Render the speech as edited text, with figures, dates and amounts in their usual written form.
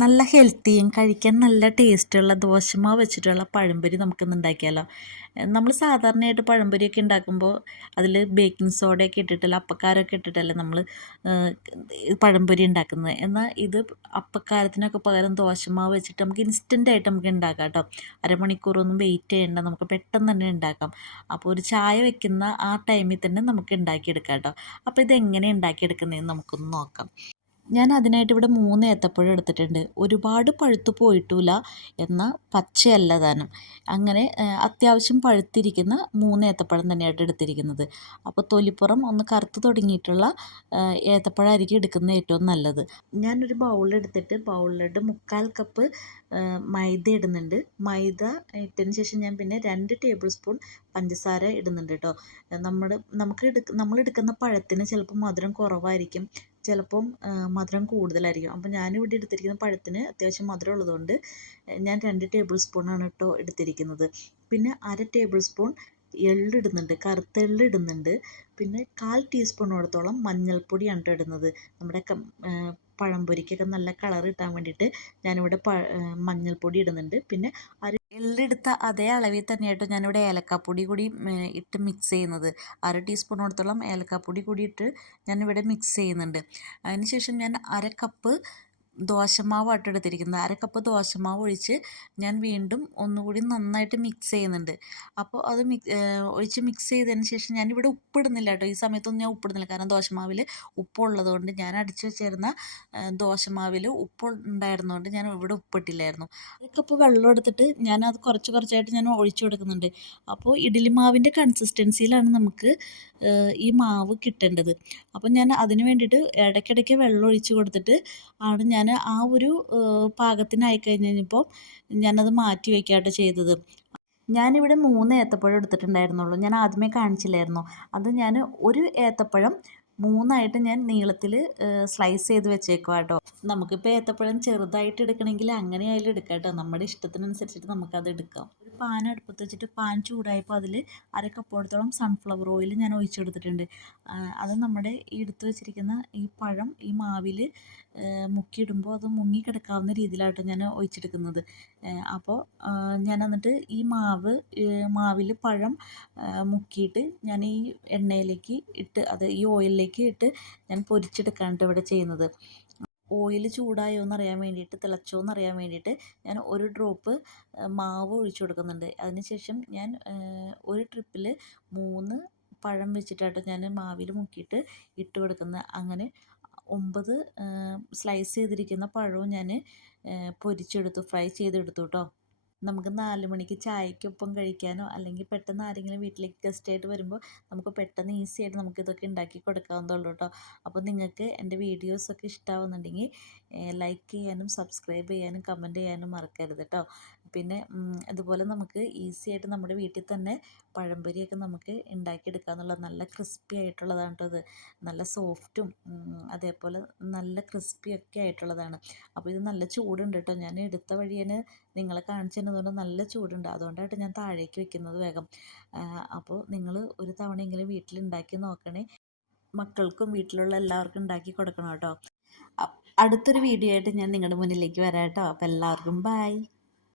നല്ല ഹെൽത്തിയും കഴിക്കാൻ നല്ല ടേസ്റ്റുള്ള ദോശമാവ് വെച്ചിട്ടുള്ള പഴംപൊരി നമുക്കിന്ന് ഉണ്ടാക്കിയാലോ. നമ്മൾ സാധാരണയായിട്ട് പഴംപൊരിയൊക്കെ ഉണ്ടാക്കുമ്പോൾ അതിൽ ബേക്കിംഗ് സോഡയൊക്കെ ഇട്ടിട്ടല്ല, അപ്പക്കാരമൊക്കെ ഇട്ടിട്ടല്ലേ നമ്മൾ പഴംപൊരി ഉണ്ടാക്കുന്നത്. എന്നാൽ ഇത് അപ്പക്കാരത്തിനൊക്കെ പകരം ദോശമാവ് വെച്ചിട്ട് നമുക്ക് ഇൻസ്റ്റൻ്റായിട്ട് നമുക്ക് ഉണ്ടാക്കാം കേട്ടോ. അരമണിക്കൂറൊന്നും വെയിറ്റ് ചെയ്യേണ്ട, നമുക്ക് പെട്ടെന്ന് തന്നെ ഉണ്ടാക്കാം. അപ്പോൾ ഒരു ചായ വെക്കുന്ന ആ ടൈമിൽ തന്നെ നമുക്ക് ഉണ്ടാക്കിയെടുക്കാം കേട്ടോ. അപ്പോൾ ഇതെങ്ങനെ ഉണ്ടാക്കിയെടുക്കുന്നതെന്ന് നമുക്കൊന്ന് നോക്കാം. ഞാൻ അതിനായിട്ട് ഇവിടെ 3 ഏത്തപ്പഴം എടുത്തിട്ടുണ്ട്. ഒരുപാട് പഴുത്തു പോയിട്ടില്ല, എന്നാൽ പച്ചയല്ല താനും. അങ്ങനെ അത്യാവശ്യം പഴുത്തിരിക്കുന്ന 3 ഏത്തപ്പഴം തന്നെയായിട്ട് എടുത്തിരിക്കുന്നത്. അപ്പോൾ തൊലിപ്പുറം ഒന്ന് കറുത്ത് തുടങ്ങിയിട്ടുള്ള ഏത്തപ്പഴമായിരിക്കും എടുക്കുന്നത് ഏറ്റവും നല്ലത്. ഞാനൊരു ബൗളെടുത്തിട്ട് ബൗളിലോട്ട് 1/4 കപ്പ് മൈദ ഇടുന്നുണ്ട്. മൈദ ഇട്ടതിന് ശേഷം ഞാൻ പിന്നെ 2 ടേബിൾ സ്പൂൺ പഞ്ചസാര ഇടുന്നുണ്ട് കേട്ടോ. നമ്മളെടുക്കുന്ന പഴത്തിന് ചിലപ്പോൾ മധുരം കുറവായിരിക്കും, ചിലപ്പം മധുരം കൂടുതലായിരിക്കും. അപ്പോൾ ഞാനിവിടെ എടുത്തിരിക്കുന്ന പഴത്തിന് അത്യാവശ്യം മധുരം ഉള്ളതുകൊണ്ട് ഞാൻ 2 ടേബിൾ സ്പൂണാണ് കേട്ടോ എടുത്തിരിക്കുന്നത്. പിന്നെ 1/2 ടേബിൾ സ്പൂൺ എള്ളിടുന്നുണ്ട്, കറുത്ത എള്ളിടുന്നുണ്ട്. പിന്നെ 1/4 ടീസ്പൂണോളത്തോളം മഞ്ഞൾപ്പൊടിയാണ് കേട്ടോ ഇടുന്നത്. നമ്മുടെ പഴംപൊരിക്കൊക്കെ നല്ല കളർ കിട്ടാൻ വേണ്ടിയിട്ട് ഞാനിവിടെ മഞ്ഞൾപ്പൊടി ഇടുന്നുണ്ട്. പിന്നെ എള്ളെടുത്ത അതേ അളവിൽ തന്നെയായിട്ട് ഞാനിവിടെ ഏലക്കാപ്പൊടി കൂടി ഇട്ട് മിക്സ് ചെയ്യുന്നത്. 1/2 ടീസ്പൂണോളത്തോളം ഏലക്കാപ്പൊടി കൂടി ഇട്ട് ഞാനിവിടെ മിക്സ് ചെയ്യുന്നുണ്ട്. അതിനുശേഷം ഞാൻ 1/2 കപ്പ് ദോശമാവായിട്ട് എടുത്തിരിക്കുന്നത്. 1/2 കപ്പ് ദോശമാവ് ഒഴിച്ച് ഞാൻ വീണ്ടും ഒന്നുകൂടി നന്നായിട്ട് മിക്സ് ചെയ്യുന്നുണ്ട്. അപ്പോൾ അത് ഒഴിച്ച് മിക്സ് ചെയ്തതിന് ശേഷം ഞാനിവിടെ ഉപ്പിടുന്നില്ല കേട്ടോ. ഈ സമയത്തൊന്നും ഞാൻ ഉപ്പിടുന്നില്ല, കാരണം ദോശമാവിൽ ഉപ്പുള്ളതുകൊണ്ട്. ഞാൻ അടിച്ചു വെച്ചിരുന്ന ദോശമാവിൽ ഉപ്പ് ഉണ്ടായിരുന്നതുകൊണ്ട് ഞാൻ ഇവിടെ ഉപ്പിട്ടില്ലായിരുന്നു. 1 കപ്പ് വെള്ളം എടുത്തിട്ട് ഞാനത് കുറച്ച് കുറച്ചായിട്ട് ഞാൻ ഒഴിച്ചു കൊടുക്കുന്നുണ്ട്. അപ്പോൾ ഇഡ്ഡലി മാവിൻ്റെ കൺസിസ്റ്റൻസിയിലാണ് നമുക്ക് ഈ മാവ് കിട്ടേണ്ടത്. അപ്പം ഞാൻ അതിന് വേണ്ടിയിട്ട് ഇടയ്ക്കിടയ്ക്ക് വെള്ളം ഒഴിച്ച് കൊടുത്തിട്ട് ആണ് ഞാൻ ആ ഒരു പാകത്തിനായി കഴിഞ്ഞപ്പോൾ ഞാനത് മാറ്റി വയ്ക്കാട്ടോ ചെയ്തത്. ഞാനിവിടെ 3 ഏത്തപ്പഴം എടുത്തിട്ടുണ്ടായിരുന്നുള്ളൂ. ഞാൻ ആദ്യമേ കാണിച്ചില്ലായിരുന്നോ. അത് ഞാൻ ഒരു ഏത്തപ്പഴം 3ആയിട്ട് ഞാൻ നീളത്തിൽ സ്ലൈസ് ചെയ്ത് വെച്ചേക്കുക കേട്ടോ. നമുക്കിപ്പോൾ ഏത്തപ്പഴം ചെറുതായിട്ട് എടുക്കണമെങ്കിൽ അങ്ങനെ ആയാലും എടുക്കാം കേട്ടോ. നമ്മുടെ ഇഷ്ടത്തിനനുസരിച്ചിട്ട് നമുക്കത് എടുക്കാം. ഒരു പാൻ അടുപ്പത്ത് വെച്ചിട്ട് പാൻ ചൂടായപ്പോൾ അതിൽ 1/2 കപ്പോളത്തോളം സൺഫ്ലവർ ഓയിൽ ഞാൻ ഒഴിച്ചെടുത്തിട്ടുണ്ട്. അത് നമ്മുടെ ഈ എടുത്ത് വെച്ചിരിക്കുന്ന ഈ പഴം ഈ മാവിൽ മുക്കിയിടുമ്പോൾ അത് മുങ്ങിക്കിടക്കാവുന്ന രീതിയിലാട്ടോ ഞാൻ ഒഴിച്ചെടുക്കുന്നത്. അപ്പോൾ ഞാൻ എന്നിട്ട് ഈ മാവിൽ പഴം മുക്കിയിട്ട് ഞാൻ ഈ എണ്ണയിലേക്ക് ഇട്ട്, അത് ഈ ഓയിലിലേക്ക് ഇട്ട് ഞാൻ പൊരിച്ചെടുക്കാനായിട്ട് ഇവിടെ ചെയ്യുന്നത്. ഓയിൽ ചൂടായോ എന്നറിയാൻ വേണ്ടിയിട്ട്, തിളച്ചോ എന്നറിയാൻ വേണ്ടിയിട്ട് ഞാൻ ഒരു ഡ്രോപ്പ് മാവ് ഒഴിച്ചു കൊടുക്കുന്നുണ്ട്. അതിനുശേഷം ഞാൻ ഒരു ട്രിപ്പിൽ 3 പഴം വെച്ചിട്ടാട്ടോ ഞാൻ മാവിൽ മുക്കിയിട്ട് ഇട്ട് കൊടുക്കുന്നത്. അങ്ങനെ 9 സ്ലൈസ് ചെയ്തിരിക്കുന്ന പഴവും ഞാൻ പൊരിച്ചെടുത്തു, ഫ്രൈ ചെയ്തെടുത്തു കേട്ടോ. നമുക്ക് 4 മണിക്ക് ചായക്കൊപ്പം കഴിക്കാനോ അല്ലെങ്കിൽ പെട്ടെന്ന് ആരെങ്കിലും വീട്ടിലേക്ക് ഗസ്റ്റായിട്ട് വരുമ്പോൾ നമുക്ക് പെട്ടെന്ന് ഈസി ആയിട്ട് നമുക്കിതൊക്കെ ഉണ്ടാക്കി കൊടുക്കാവുന്നതുള്ളൂ കേട്ടോ. അപ്പോൾ നിങ്ങൾക്ക് എൻ്റെ വീഡിയോസൊക്കെ ഇഷ്ടമാവുന്നുണ്ടെങ്കിൽ ലൈക്ക് ചെയ്യാനും സബ്സ്ക്രൈബ് ചെയ്യാനും കമൻറ്റ് ചെയ്യാനും മറക്കരുത് കേട്ടോ. പിന്നെ ഇതുപോലെ നമുക്ക് ഈസി ആയിട്ട് നമ്മുടെ വീട്ടിൽ തന്നെ പഴംപൊരിയൊക്കെ നമുക്ക് ഉണ്ടാക്കിയെടുക്കാമെന്നുള്ള നല്ല ക്രിസ്പി ആയിട്ടുള്ളതാണ് കേട്ടോ. ഇത് നല്ല സോഫ്റ്റും അതേപോലെ നല്ല ക്രിസ്പിയൊക്കെ ആയിട്ടുള്ളതാണ്. അപ്പോൾ ഇത് നല്ല ചൂടുണ്ട് കേട്ടോ. ഞാൻ എടുത്ത വഴിയേനെ നിങ്ങളെ കാണിച്ചു തന്നതുകൊണ്ട് നല്ല ചൂടുണ്ട്, അതുകൊണ്ടായിട്ട് ഞാൻ താഴേക്ക് വെക്കുന്നത് വേഗം. അപ്പോൾ നിങ്ങൾ ഒരു തവണയെങ്കിലും വീട്ടിലുണ്ടാക്കി നോക്കണേ. മക്കൾക്കും വീട്ടിലുള്ള എല്ലാവർക്കും ഉണ്ടാക്കി കൊടുക്കണം കേട്ടോ. അടുത്തൊരു വീഡിയോ ആയിട്ട് ഞാൻ നിങ്ങളുടെ മുന്നിലേക്ക് വരാം കേട്ടോ. അപ്പോൾ എല്ലാവർക്കും ബൈ.